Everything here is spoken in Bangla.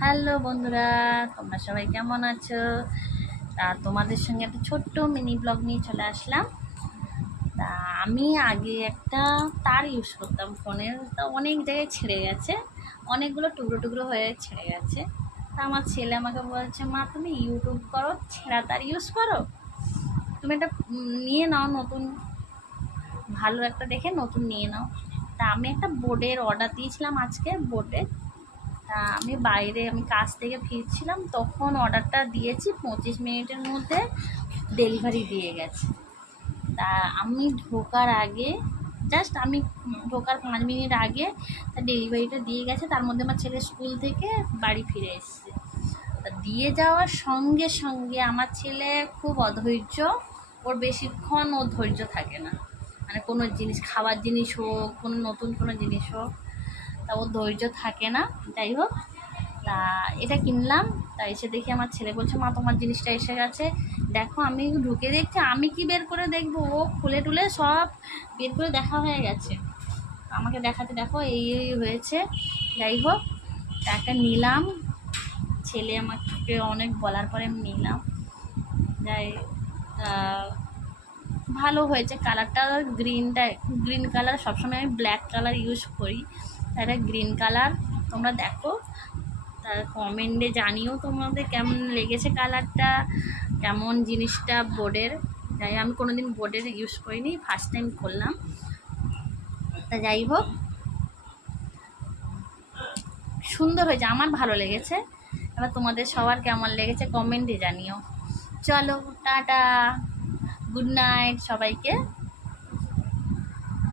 হ্যালো বন্ধুরা, তোমরা সবাই কেমন আছো? তা তোমাদের সঙ্গে একটা ছোট্ট মিনি ব্লগ নিয়ে চলে আসলাম। তা আমি আগে একটা তার ইউজ করতাম ফোনের, তা অনেক জায়গায় ছিঁড়ে গেছে, অনেকগুলো টুকরো টুকরো হয়ে ছিঁড়ে গেছে। তা আমার ছেলে আমাকে বলছে, মা তুমি ইউটিউব করো, ছেঁড়া তার ইউজ করো, তুমি একটা নিয়ে নাও, নতুন ভালো একটা দেখে নতুন নিয়ে নাও। তা আমি একটা বোর্ডের অর্ডার দিয়েছিলাম আজকে, বোর্ডে। তা আমি কাজ থেকে ফিরছিলাম, তখন অর্ডারটা দিয়েছি, 25 মিনিটের মধ্যে ডেলিভারি দিয়ে গেছে। তা আমি ঢোকার আগে, আমি ঢোকার 5 মিনিট আগে তা ডেলিভারিটা দিয়ে গেছে। তার মধ্যে আমার ছেলে স্কুল থেকে বাড়ি ফিরে এসেছে। তা দিয়ে যাওয়ার সঙ্গে সঙ্গে আমার ছেলে খুব অধৈর্য, ওর বেশিক্ষণ ওর ধৈর্য থাকে না, মানে কোনো জিনিস, খাবার জিনিস হোক, কোনো নতুন কোনো জিনিস হোক, তা ওর ধৈর্য থাকে না। যাই হোক, তা এটা কিনলাম। তা এসে দেখি আমার ছেলে বলছে, মা তোমার জিনিসটা এসে গেছে। দেখো, আমি ঢুকে দেখছি, আমি কি বের করে দেখবো, ও খুলে টুলে সব বের করে দেখা হয়ে গেছে। আমাকে দেখাতে, দেখো এই এই হয়েছে। যাই হোক, একটা নিলাম, ছেলে আমাকে অনেক বলার পরে আমি নিলাম। যাই, ভালো হয়েছে। কালারটা গ্রিন কালার, সবসময় আমি ব্ল্যাক কালার ইউজ করি, তাহলে গ্রিন কালার। তোমরা দেখো, তার কমেন্টে জানিও তোমাদের কেমন লেগেছে কালারটা, কেমন জিনিসটা বোর্ডের। যাই, আমি কোনোদিন বোর্ডের ইউজ করিনি, ফার্স্ট টাইম করলাম। তা যাই হোক, সুন্দর হয়েছে, আমার ভালো লেগেছে। এবার তোমাদের সবার কেমন লেগেছে কমেন্টে জানিও। চলো, টাটা, গুড নাইট সবাইকে।